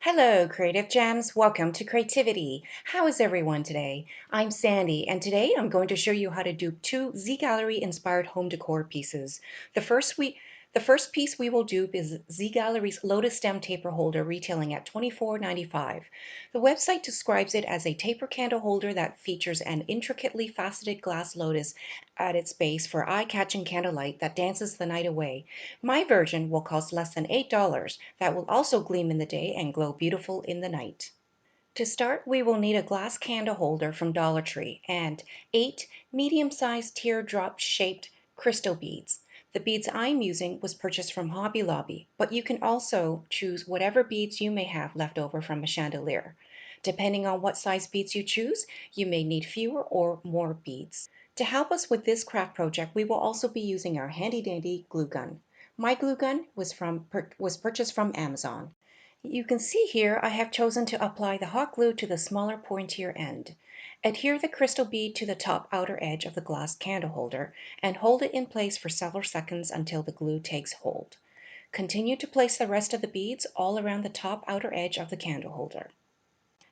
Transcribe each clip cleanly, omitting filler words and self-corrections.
Hello, Creative Gems. Welcome to Creativity. How is everyone today? I'm Sandy, and today I'm going to show you how to dupe two ZGallerie inspired home decor pieces. The first piece we will dupe is ZGallerie's Lotus stem taper holder retailing at $24.95. The website describes it as a taper candle holder that features an intricately faceted glass lotus at its base for eye-catching candlelight that dances the night away. My version will cost less than $8. That will also gleam in the day and glow beautiful in the night. To start, we will need a glass candle holder from Dollar Tree and 8 medium-sized teardrop-shaped crystal beads. The beads I'm using was purchased from Hobby Lobby, but you can also choose whatever beads you may have left over from a chandelier. Depending on what size beads you choose, you may need fewer or more beads. To help us with this craft project, we will also be using our handy-dandy glue gun. My glue gun was purchased from Amazon. You can see here I have chosen to apply the hot glue to the smaller pointier end. Adhere the crystal bead to the top outer edge of the glass candle holder and hold it in place for several seconds until the glue takes hold. Continue to place the rest of the beads all around the top outer edge of the candle holder.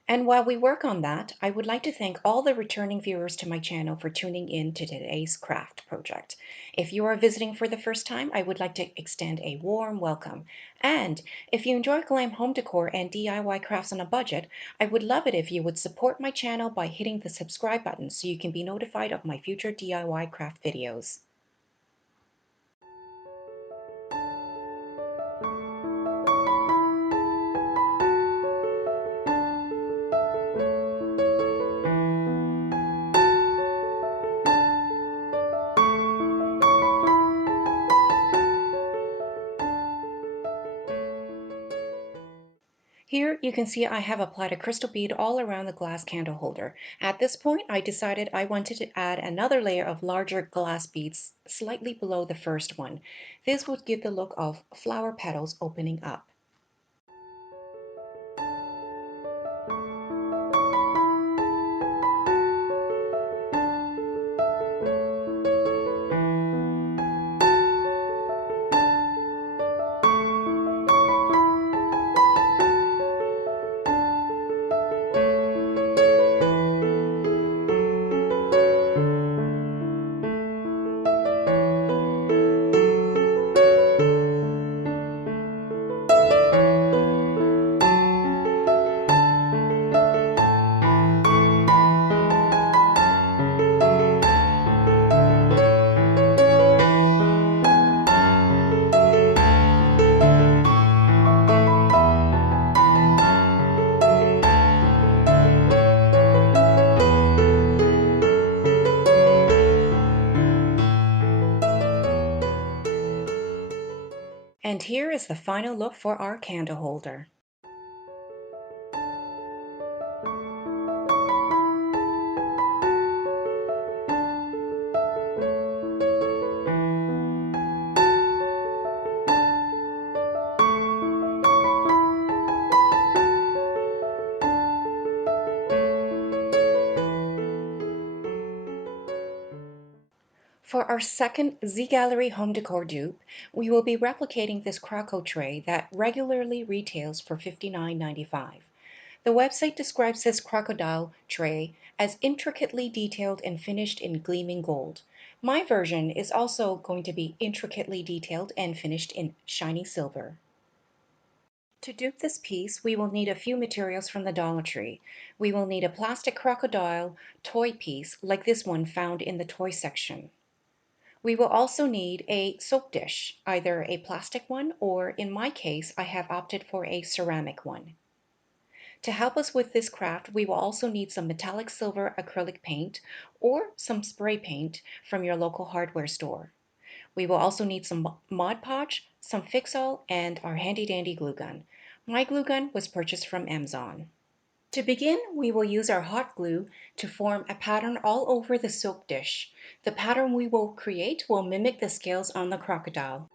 And while we work on that, I would like to thank all the returning viewers to my channel for tuning in to today's craft project. If you are visiting for the first time, I would like to extend a warm welcome. And if you enjoy glam home decor and DIY crafts on a budget, I would love it if you would support my channel by hitting the subscribe button so you can be notified of my future DIY craft videos. Here you can see I have applied a crystal bead all around the glass candle holder. At this point, I decided I wanted to add another layer of larger glass beads slightly below the first one. This would give the look of flower petals opening up. And here is the final look for our candle holder. For our second ZGallerie home decor dupe, we will be replicating this croco tray that regularly retails for $59.95. The website describes this crocodile tray as intricately detailed and finished in gleaming gold. My version is also going to be intricately detailed and finished in shiny silver. To dupe this piece, we will need a few materials from the Dollar Tree. We will need a plastic crocodile toy piece like this one found in the toy section. We will also need a soap dish, either a plastic one or in my case, I have opted for a ceramic one. To help us with this craft, we will also need some metallic silver acrylic paint or some spray paint from your local hardware store. We will also need some Mod Podge, some Fix-All, and our handy dandy glue gun. My glue gun was purchased from Amazon. To begin, we will use our hot glue to form a pattern all over the soap dish. The pattern we will create will mimic the scales on the crocodile.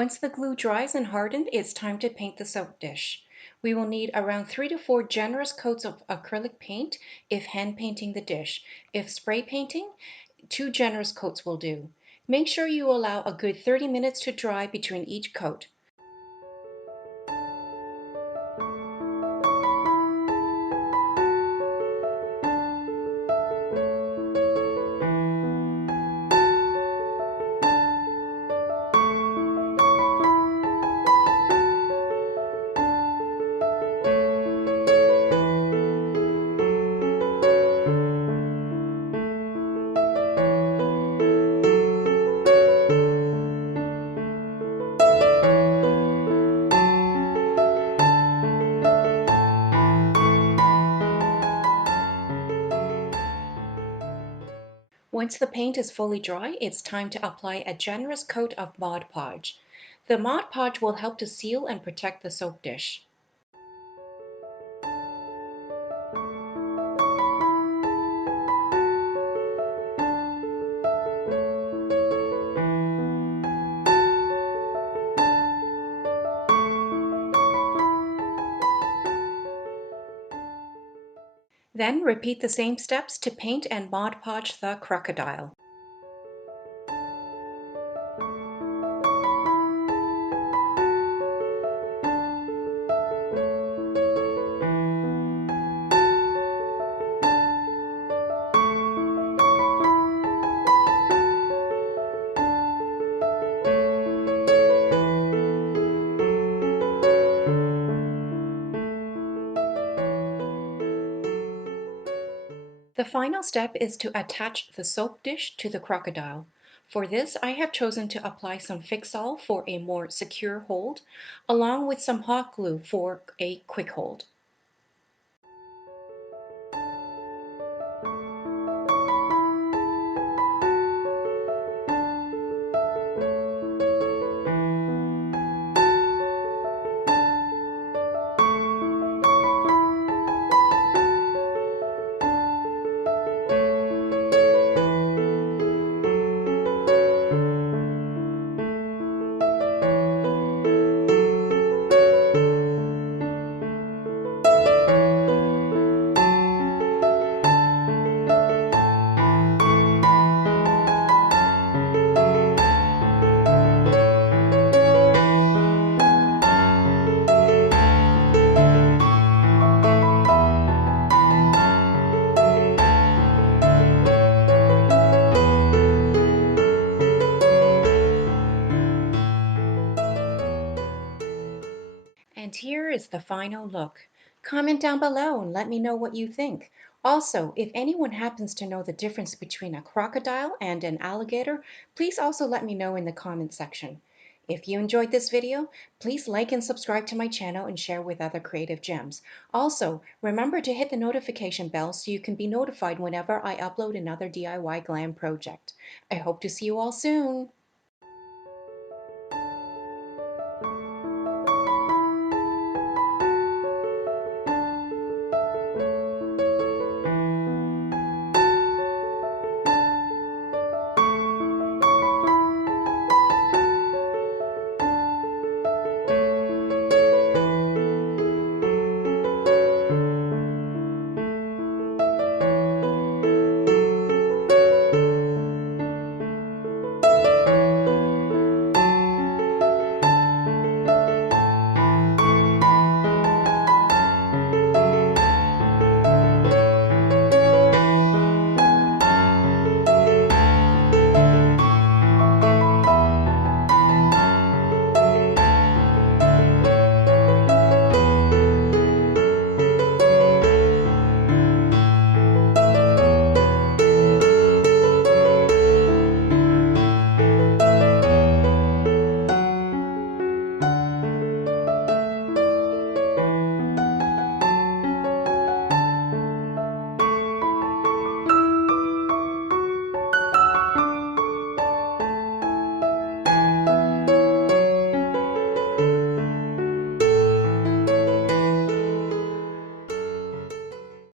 Once the glue dries and hardened, it's time to paint the soap dish. We will need around 3 to 4 generous coats of acrylic paint if hand painting the dish. If spray painting, 2 generous coats will do. Make sure you allow a good 30 minutes to dry between each coat. Once the paint is fully dry, it's time to apply a generous coat of Mod Podge. The Mod Podge will help to seal and protect the soap dish. Then repeat the same steps to paint and Mod Podge the crocodile. The final step is to attach the soap dish to the crocodile. For this, I have chosen to apply some Fix-All for a more secure hold, along with some hot glue for a quick hold. And here is the final look. Comment down below and let me know what you think. Also, if anyone happens to know the difference between a crocodile and an alligator, please also let me know in the comment section. If you enjoyed this video, please like and subscribe to my channel and share with other creative gems. Also, remember to hit the notification bell so you can be notified whenever I upload another DIY glam project. I hope to see you all soon.